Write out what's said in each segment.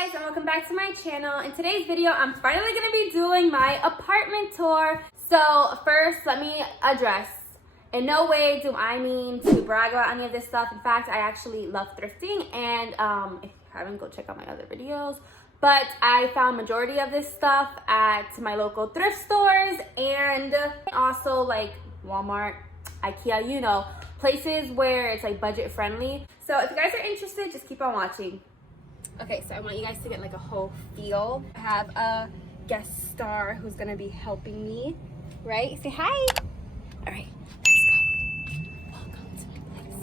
guys, and welcome back to my channel. In today's video, I'm finally going to be doing my apartment tour. So first, let me address, in no way do I mean to brag about any of this stuff. In fact, I actually love thrifting, and if you haven't, go check out my other videos. But I found majority of this stuff at my local thrift stores and also like Walmart, IKEA, you know, places where it's like budget friendly. So if you guys are interested, just keep on watching. Okay, so I want you guys to get like a whole feel. I have a guest star who's gonna be helping me, right? Say hi. All right, let's go. Welcome to my place.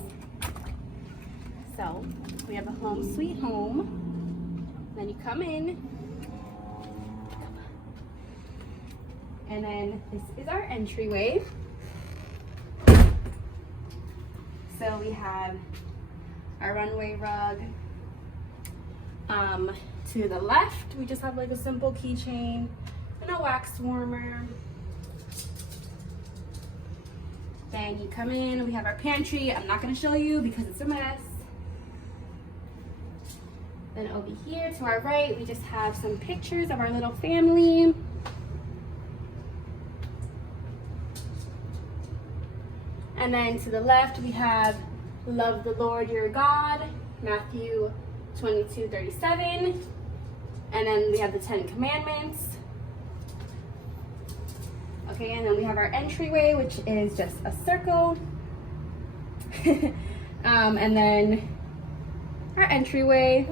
So we have a home sweet home. Then you come in. And then this is our entryway. So we have our runway rug. To the left, we just have like a simple keychain and a wax warmer. Then you come in, we have our pantry. I'm not gonna show you because it's a mess. Then over here to our right, we just have some pictures of our little family. And then to the left, we have love the Lord your God, Matthew 22:37, and then we have the 10 Commandments. Okay, and then we have our entryway, which is just a circle. And then our entryway.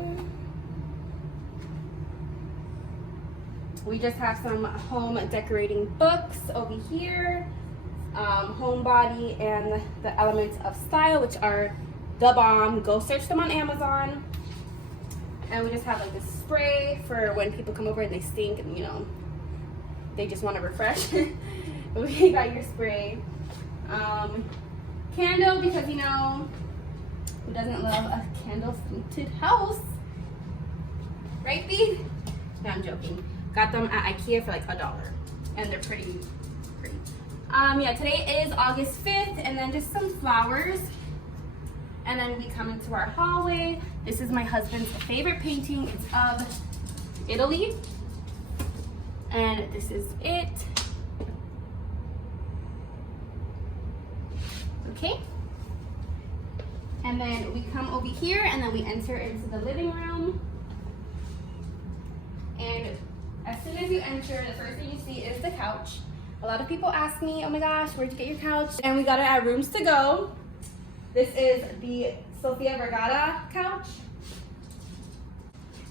We just have some home decorating books over here. Homebody and the Elements of Style, which are the bomb. Go search them on Amazon. And we just have like this spray for when people come over and they stink and, you know, they just want to refresh. We got your spray. Candle, because, you know, who doesn't love a candle scented house? Right, B? No, I'm joking. Got them at IKEA for like $1. And they're pretty. Yeah, today is August 5th, and then just some flowers. And then we come into our hallway. This is my husband's favorite painting. It's of Italy. And this is it. Okay. And then we come over here and then we enter into the living room. And as soon as you enter, the first thing you see is the couch. A lot of people ask me, oh my gosh, where'd you get your couch? And we got it at Rooms to Go. This is the Sofia Vergara couch.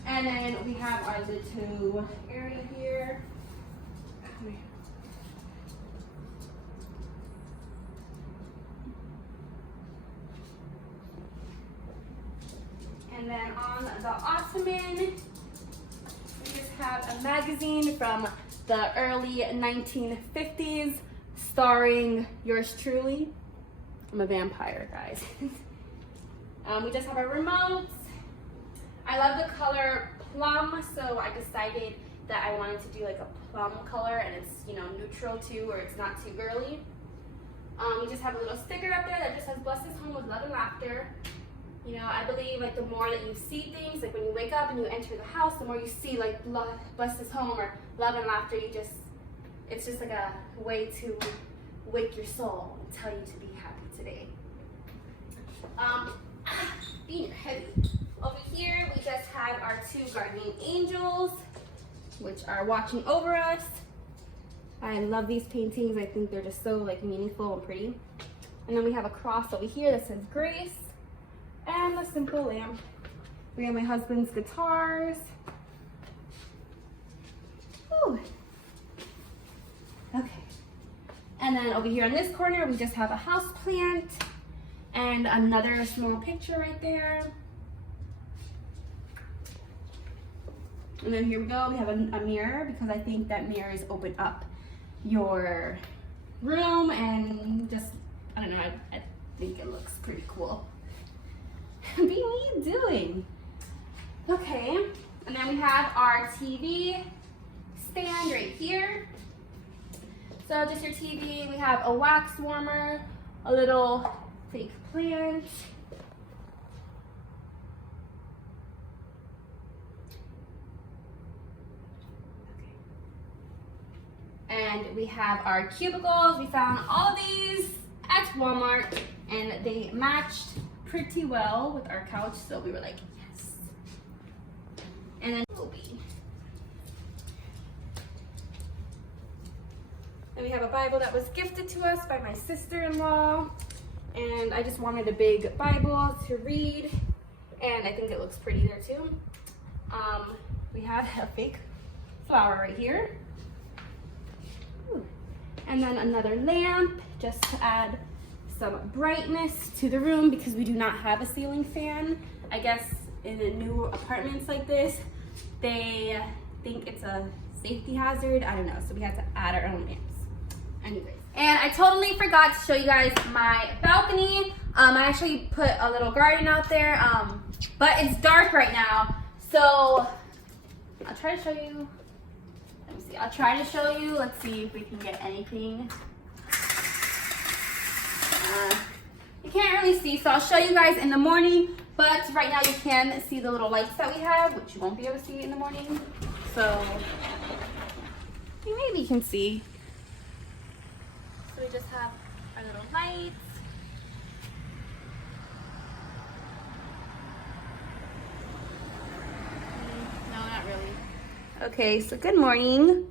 And then we have our little area here. And then on the ottoman, we just have a magazine from the early 1950s, starring yours truly. I'm a vampire, guys. We just have our remotes. I love the color plum, so I decided that I wanted to do like a plum color, and it's, you know, neutral too, or it's not too girly. We just have a little sticker up there that just says "Bless this home with love and laughter." You know, I believe like the more that you see things, like when you wake up and you enter the house, the more you see like "Bless this home" or love and laughter. It's just like a way to wake your soul and tell you to be happy today. Being heavy. Over here, we just have our 2 guardian angels, which are watching over us. I love these paintings. I think they're just so like meaningful and pretty. And then we have a cross over here that says grace, and a simple lamp. We have my husband's guitars. Whew. Okay. And then over here on this corner, we just have a house plant and another small picture right there. And then here we go, we have a mirror, because I think that mirrors open up your room and just, I don't know, I think it looks pretty cool. B, what are you doing? Okay, and then we have our TV stand right here. So just your TV, we have a wax warmer, a little fake plant, And we have our cubicles. We found all of these at Walmart and they matched pretty well with our couch, so we were like, yes. And then we have a Bible that was gifted to us by my sister-in-law, and I just wanted a big Bible to read, and I think it looks pretty there too. We have a fake flower right here. Ooh. And then another lamp just to add some brightness to the room because we do not have a ceiling fan. I guess in the new apartments like this, they think it's a safety hazard. I don't know, so we had to add our own lamps. Anyways, and I totally forgot to show you guys my balcony. I actually put a little garden out there, but it's dark right now, so I'll try to show you. Let me see. I'll try to show you. Let's see if we can get anything. You can't really see, so I'll show you guys in the morning. But right now you can see the little lights that we have, which you won't be able to see in the morning. So maybe you can see. So we just have our little lights. No, not really. Okay, so good morning.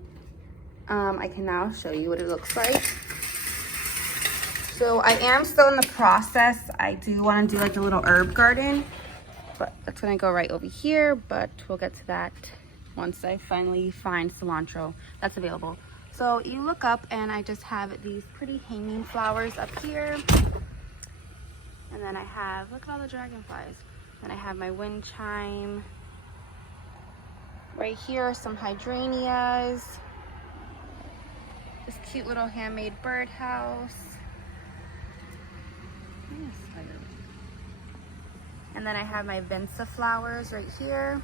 I can now show you what it looks like. So I am still in the process. I do want to do like a little herb garden, but that's gonna go right over here, but we'll get to that once I finally find cilantro that's available. So you look up and I just have these pretty hanging flowers up here. And then I have, look at all the dragonflies. Then I have my wind chime. Right here are some hydrangeas. This cute little handmade birdhouse. And then I have my Vinca flowers right here.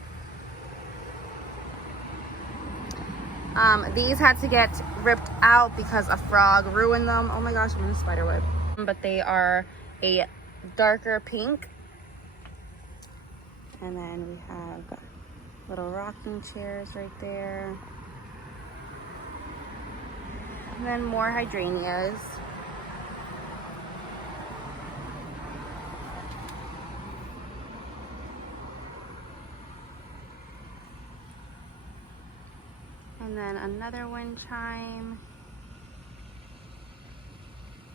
These had to get ripped out because a frog ruined them. Oh my gosh, I'm in a spider web. But they are a darker pink. And then we have little rocking chairs right there. And then more hydrangeas. And then another wind chime,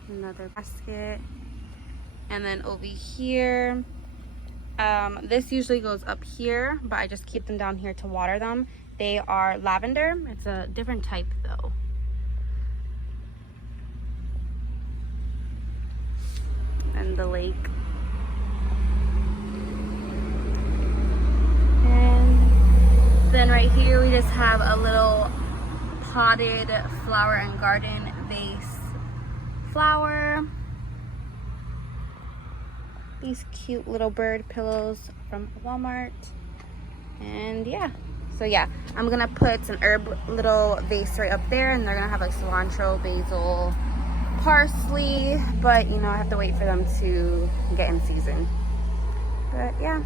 another basket, and then over here, this usually goes up here, but I just keep them down here to water them. They are lavender. It's a different type though. And the lake. Then right here we just have a little potted flower and garden vase flower. These cute little bird pillows from Walmart. And yeah, so yeah, I'm gonna put an herb little vase right up there, and they're gonna have like cilantro, basil, parsley, but you know, I have to wait for them to get in season. But yeah.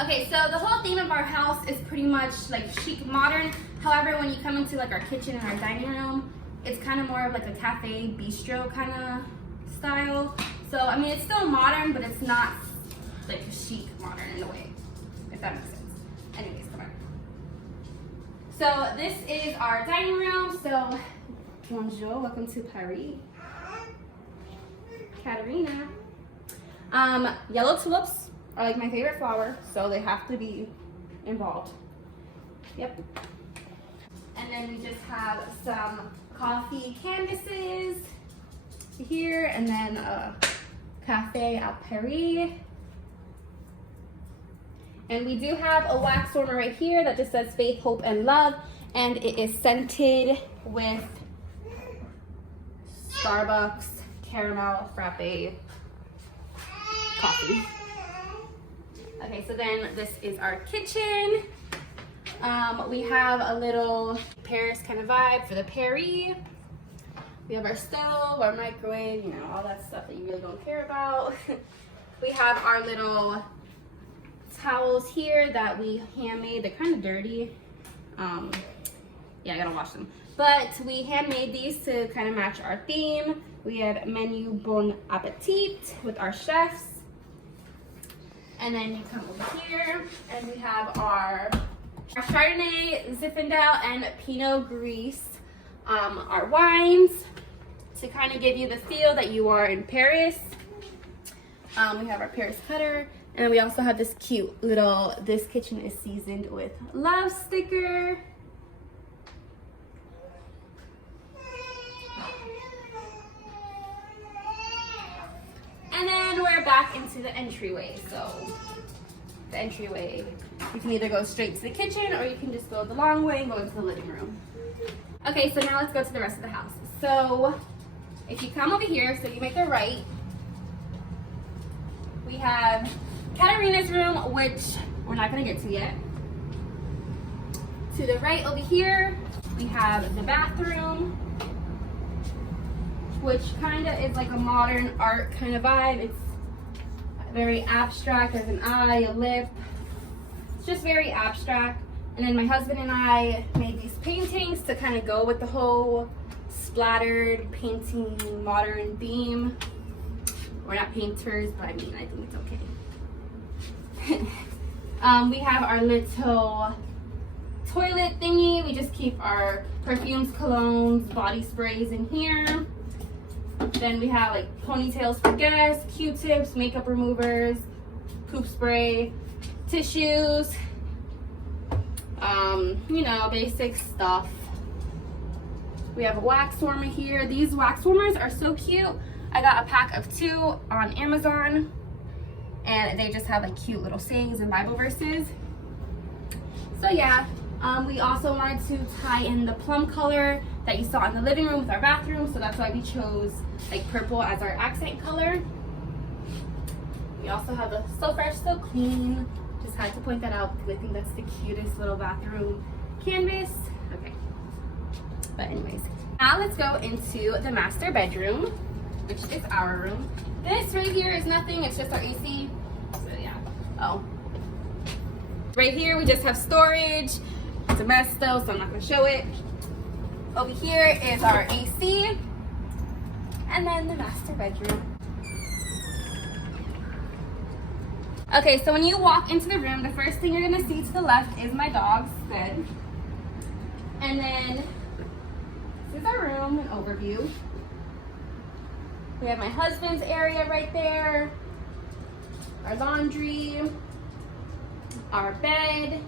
Okay, so the whole theme of our house is pretty much like chic modern. However, when you come into like our kitchen and our dining room, it's kind of more of like a cafe bistro kind of style. So I mean, it's still modern, but it's not like chic modern in a way, if that makes sense. Anyways, come on. So this is our dining room. So bonjour, welcome to Paris. Katerina. Yellow tulips are like my favorite flower, so they have to be involved. Yep. And then we just have some coffee canvases here, and then a cafe à Paris. And we do have a wax warmer right here that just says faith, hope, and love, and it is scented with Starbucks caramel frappe coffee. Okay, so then this is our kitchen. We have a little Paris kind of vibe for the Paris. We have our stove, our microwave, you know, all that stuff that you really don't care about. We have our little towels here that we handmade. They're kind of dirty. Yeah, I gotta wash them. but we handmade these to kind of match our theme. We have menu bon appetit with our chefs. And then you come over here and we have our Chardonnay, Zinfandel, and Pinot Gris, our wines to kind of give you the feel that you are in Paris. We have our Paris cutter, and we also have this cute little "This kitchen is seasoned with love" sticker. And then we're back into the entryway. So the entryway, you can either go straight to the kitchen or you can just go the long way and go into the living room. Okay, so now let's go to the rest of the house. So if you come over here, so you make a right, we have Katarina's room, which we're not gonna get to yet. To the right over here, we have the bathroom, which kind of is like a modern art kind of vibe. It's very abstract. There's an eye, a lip. It's just very abstract. And then my husband and I made these paintings to kind of go with the whole splattered painting modern theme. We're not painters, but I mean, I think it's okay. We have our little toilet thingy. We just keep our perfumes, colognes, body sprays in here. Then we have like ponytails for guests, Q-tips, makeup removers, poop spray, tissues, you know, basic stuff. We have a wax warmer here. These wax warmers are so cute. I got a pack of 2 on Amazon, and they just have like cute little sayings and Bible verses. So yeah, we also wanted to tie in the plum color that you saw in the living room with our bathroom, so that's why we chose like purple as our accent color. We also have the So Fresh, So Clean. Just had to point that out because I think that's the cutest little bathroom canvas. Okay, but anyways, now let's go into the master bedroom, which is our room. This right here is nothing, it's just our AC. So yeah, oh. Right here we just have storage. It's a mess though, so I'm not gonna show it. Over here is our AC, and then the master bedroom. Okay, so when you walk into the room, the first thing you're gonna see to the left is my dog's bed. And then this is our room, an overview. We have my husband's area right there, our laundry, our bed.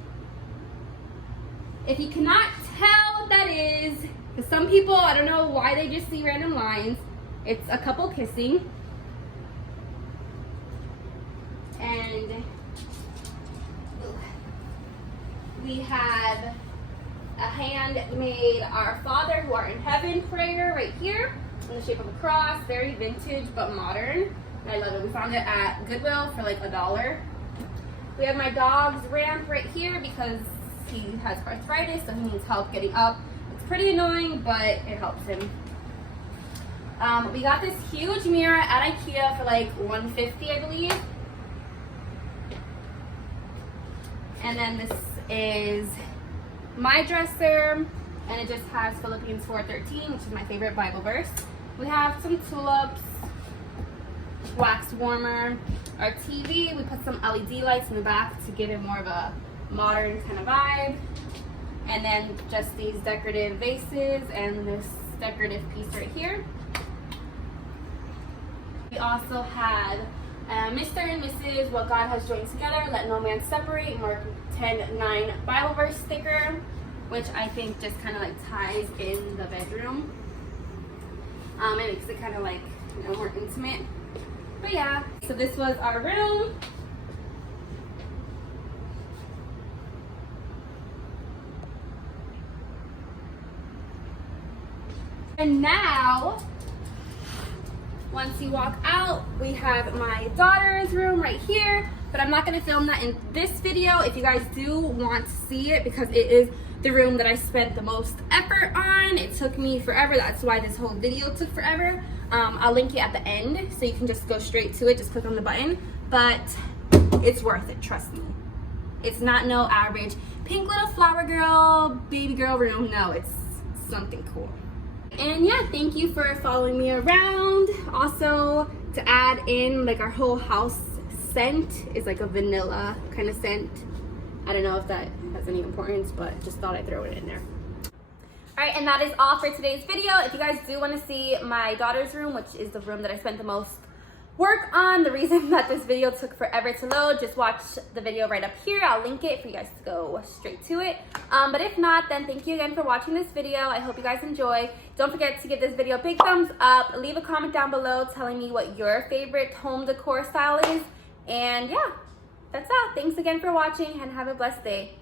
If you cannot tell what that is, because some people, I don't know why they just see random lines, it's a couple kissing. And we have a handmade Our Father who art in heaven prayer right here in the shape of a cross, very vintage but modern. And I love it. We found it at Goodwill for like $1. We have my dog's ramp right here because he has arthritis, so he needs help getting up. It's pretty annoying, but it helps him. We got this huge mirror at IKEA for like $150, I believe. And then this is my dresser, and it just has Philippians 4:13, which is my favorite Bible verse. We have some tulips, wax warmer, our TV. We put some LED lights in the back to give it more of a modern kind of vibe. And then just these decorative vases and this decorative piece right here. We also had Mr. and Mrs. What God Has Joined Together, Let No Man Separate, Mark 10:9 Bible verse sticker, which I think just kind of like ties in the bedroom. It makes it kind of like, you know, more intimate. But yeah, so this was our room. And now, once you walk out, we have my daughter's room right here, but I'm not gonna film that in this video if you guys do want to see it, because it is the room that I spent the most effort on. It took me forever. That's why this whole video took forever. I'll link it at the end so you can just go straight to it. Just click on the button, but it's worth it, trust me. It's not no average pink little flower girl, baby girl room. No, it's something cool. And yeah, thank you for following me around. Also, to add in, like, our whole house scent is like a vanilla kind of scent. I don't know if that has any importance, but just thought I'd throw it in there. All right, and that is all for today's video. If you guys do want to see my daughter's room, which is the room that I spent the most work on, the reason that this video took forever to load, just watch the video right up here. I'll link it for you guys to go straight to it. But if not, then thank you again for watching this video. I hope you guys enjoy. Don't forget to give this video a big thumbs up. Leave a comment down below telling me what your favorite home decor style is. And yeah, that's all. Thanks again for watching and have a blessed day.